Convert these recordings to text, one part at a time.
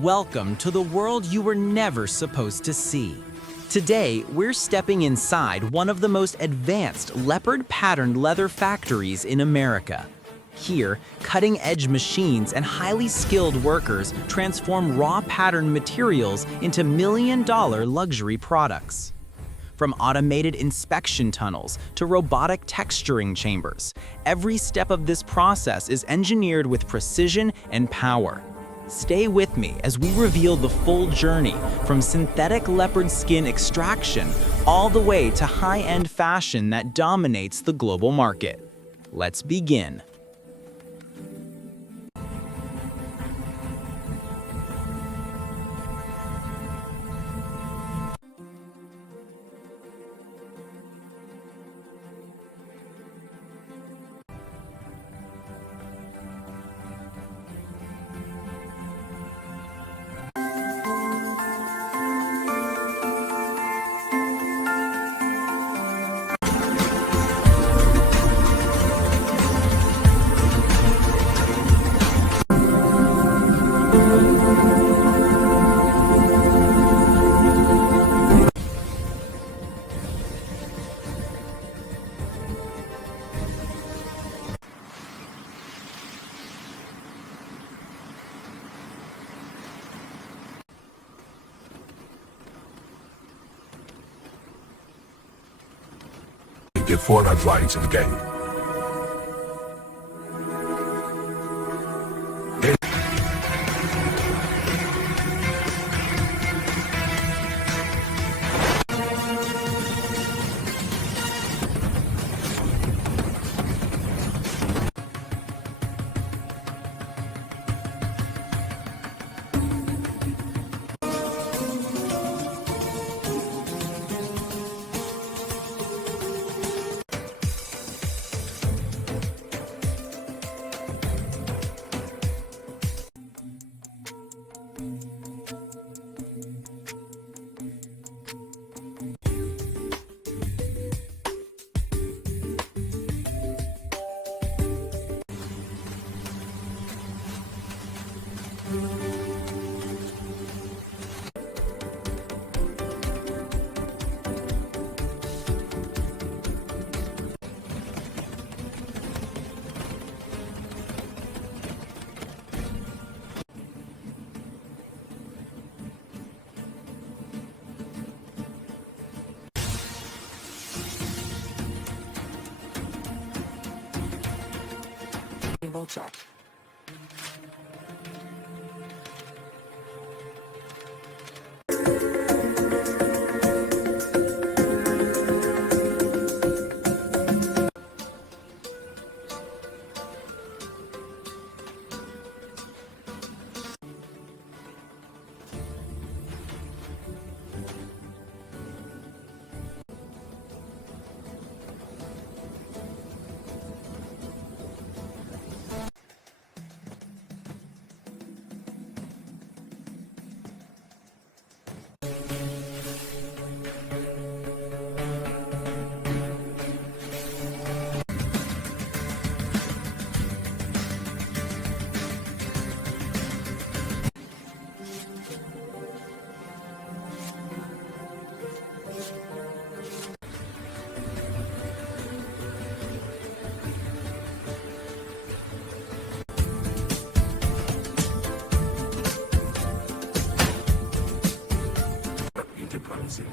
Welcome to the world you were never supposed to see. Today, we're stepping inside one of the most advanced leopard-patterned leather factories in America. Here, cutting-edge machines and highly skilled workers transform raw patterned materials into million-dollar luxury products. From automated inspection tunnels to robotic texturing chambers, every step of this process is engineered with precision and power. Stay with me as we reveal the full journey from synthetic leopard skin extraction all the way to high-end fashion that dominates the global market. Let's begin. Get 400 flights in the game. Check. Diplomacy.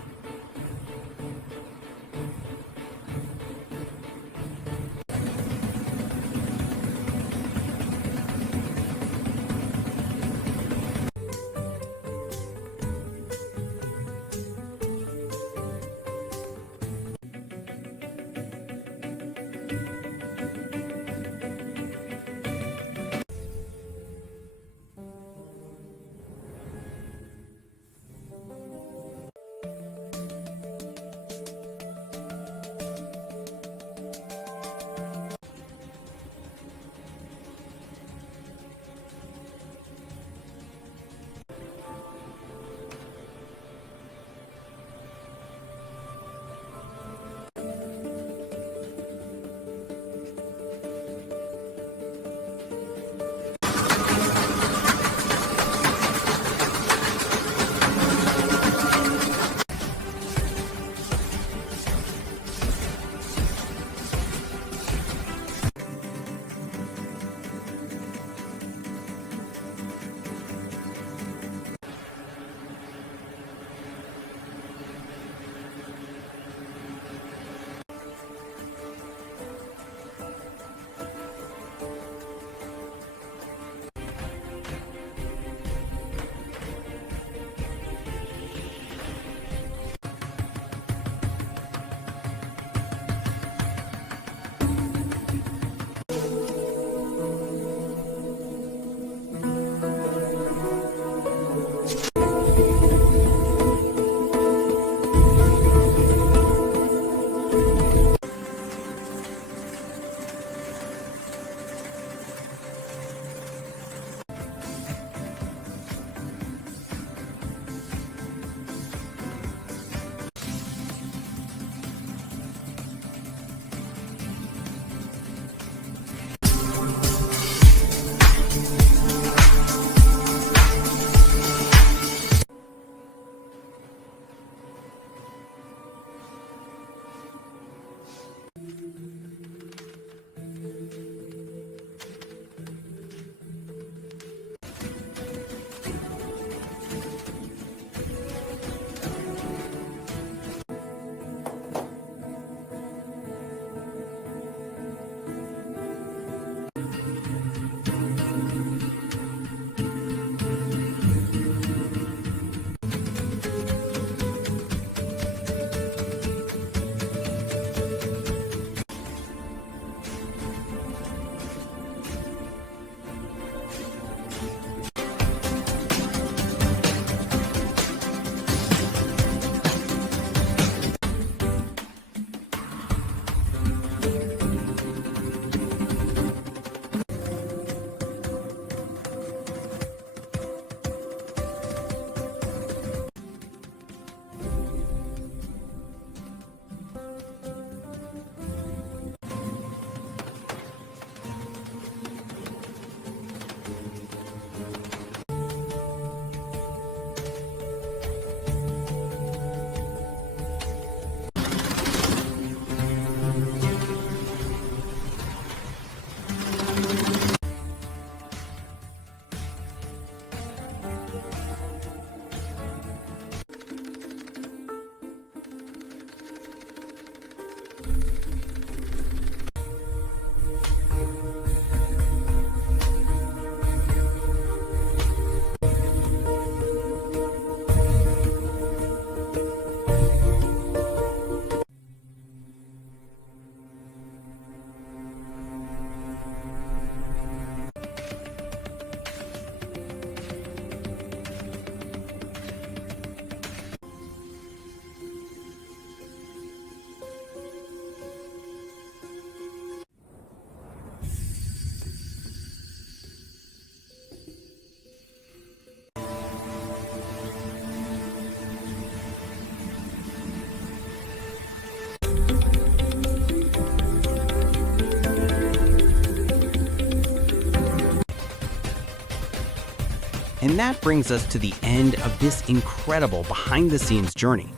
And that brings us to the end of this incredible behind-the-scenes journey.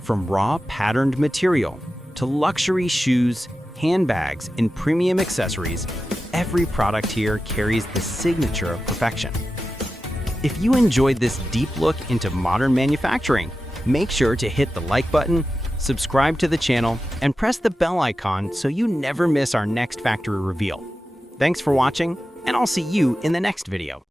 From raw patterned material to luxury shoes, handbags, and premium accessories, every product here carries the signature of perfection. If you enjoyed this deep look into modern manufacturing, make sure to hit the like button, subscribe to the channel, and press the bell icon so you never miss our next factory reveal. Thanks for watching, and I'll see you in the next video.